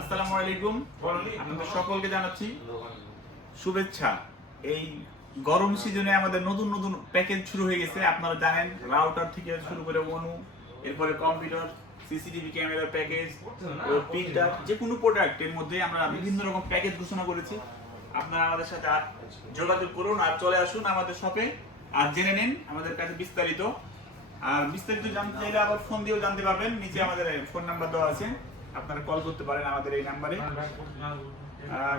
আসসালামু আলাইকুম। আপনাদের সকলকে জানাচ্ছি শুভেচ্ছা। এই গরম সিজনে আমাদের নতুন নতুন প্যাকেজ শুরু হয়ে গেছে। আপনারা জানেন, রাউটার থেকে শুরু করে অনু, এরপরে কম্পিউটার, সিসিটিভি ক্যামেরার প্যাকেজ, প্রিন্টার, যে কোনো প্রোডাক্টের মধ্যে আমরা বিভিন্ন রকম প্যাকেজ ঘোষণা করেছি। আপনারা আমাদের সাথে আর যোগাযোগ করুন আর চলে আসুন আমাদের শপে আর জেনে নিন আমাদের কাছে বিস্তারিত। আর বিস্তারিত জানতে চাইলে আবার ফোন দিয়েও জানতে পারবেন। নিচে আমাদের ফোন নাম্বার দেওয়া আছে, আপনারা কল করতে পারেন আমাদের এই নাম্বারে।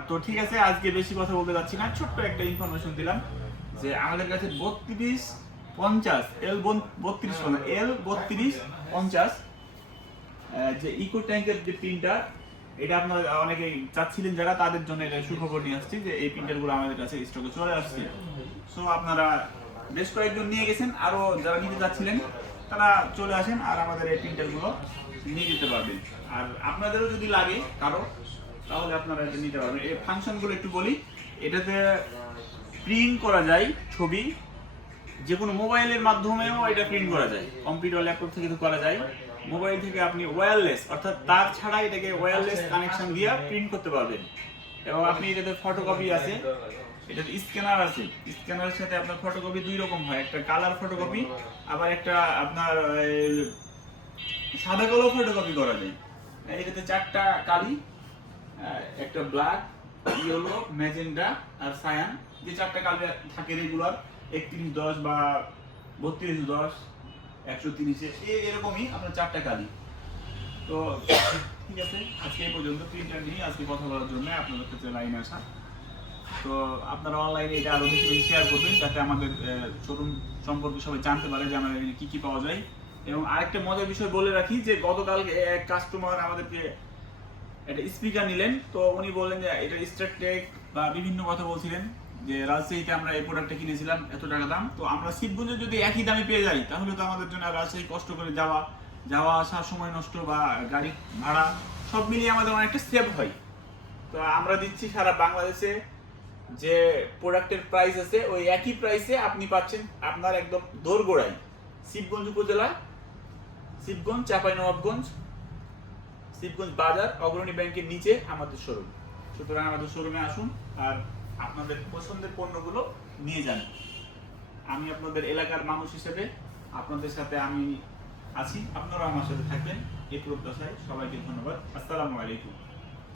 তো ঠিক আছে, আজকে বেশি কথা বলতে যাচ্ছি না, ছোট্ট একটা ইনফরমেশন দিলাম যে আমাদের কাছে 3250 L3250 যে ইকো ট্যাঙ্কের যে প্রিন্টার, এটা আপনারা অনেকেই চাচ্ছিলেন, যারা তাদের জন্য এটা সুখবর নিয়ে আসছি যে এই প্রিন্টারগুলো আমাদের কাছে স্টকে চলে আসছে। সো আপনারা বেশ কয়েকজন নিয়ে গেছেন, আরো যারা নিতে চাচ্ছিলেন তারা চলে আসেন আর আমাদের এই প্রিন্টারগুলো নিয়ে যেতে পারবেন। আর আপনাদেরও যদি লাগে কারো, তাহলে আপনারা এটা নিতে পারবেন। এই ফাংশনগুলো একটু বলি। এটাতে প্রিন্ট করা যায় ছবি, যে কোনো মোবাইলের মাধ্যমেও এটা প্রিন্ট করা যায়, কম্পিউটার ল্যাপটপ থেকে তো করা যায়। মোবাইল থেকে আপনি ওয়্যারলেস, অর্থাৎ তার ছাড়া এটাকে ওয়্যারলেস কানেকশন দিয়ে প্রিন্ট করতে পারবেন। এবং আপনি এটাতে ফটোকপি আছে, এটাতে স্ক্যানার আছে। স্ক্যানারের সাথে আপনার ফটোকপি দুই রকম হয়, একটা কালার ফটোকপি, আবার একটা আপনার সাদা কালো ফটোকপি করা যায়। এটাতে 4টা কালি, একটা ব্ল্যাক, ইয়েলো, ম্যাজেন্টা আর সায়ান, যে 4টা কালি থাকে রেগুলার, 3110 বা 3210, 130, এরকমই আপনার 4টা কালি। তো ঠিক আছে, আজকে এই পর্যন্ত প্রিন্টার নিয়ে আজকে কথা বলার জন্য আপনাদের কাছে লাইনে আসা। তো আপনারা অনলাইনে এটা আরো বেশি বেশি শেয়ার করবেন, যাতে আমাদের শোরুম সম্পর্কে সবাই জানতে পারে যে আমাদের এখানে কি কি পাওয়া যায়। এবং আরেকটা মজার বিষয় বলে রাখি যে গতকাল এক কাস্টমার আমাদেরকে একটা স্পিকার নিলেন, তো উনি বললেন যে এটা স্টারটেক বা বিভিন্ন কথা বলছিলেন যে রাজশাহীতে আমরা এই প্রোডাক্টটা কিনেছিলাম এত টাকা দাম। তো আমরা শিবগঞ্জে যদি একই দামে পেয়ে যাই, তাহলে তো আমাদের জন্য রাজশাহী কষ্ট করে যাওয়া আসার সময় নষ্ট বা গাড়ি ভাড়া সব মিলিয়ে আমাদের অনেকটা সেভ হয়। তো আমরা দিচ্ছি সারা বাংলাদেশে যে প্রোডাক্টের প্রাইস আছে, ওই একই প্রাইসে আপনি পাচ্ছেন আপনার একদম দোরগোড়ায়, শিবগঞ্জ উপজেলা, শিবগঞ্জ, চাঁপাইনবাবগঞ্জ, শিবগঞ্জ বাজার, অগ্রণী ব্যাংকের নিচে আমাদের শোরুম। সুতরাং আমাদের শোরুমে আসুন আর আপনাদের পছন্দের পণ্যগুলো নিয়ে যান। আমি আপনাদের এলাকার মানুষ হিসেবে আপনাদের সাথে আমি আছি, আপনারা আমার সাথে থাকবেন এই প্রত্যাশায়। সবাইকে ধন্যবাদ। আসসালামু আলাইকুম।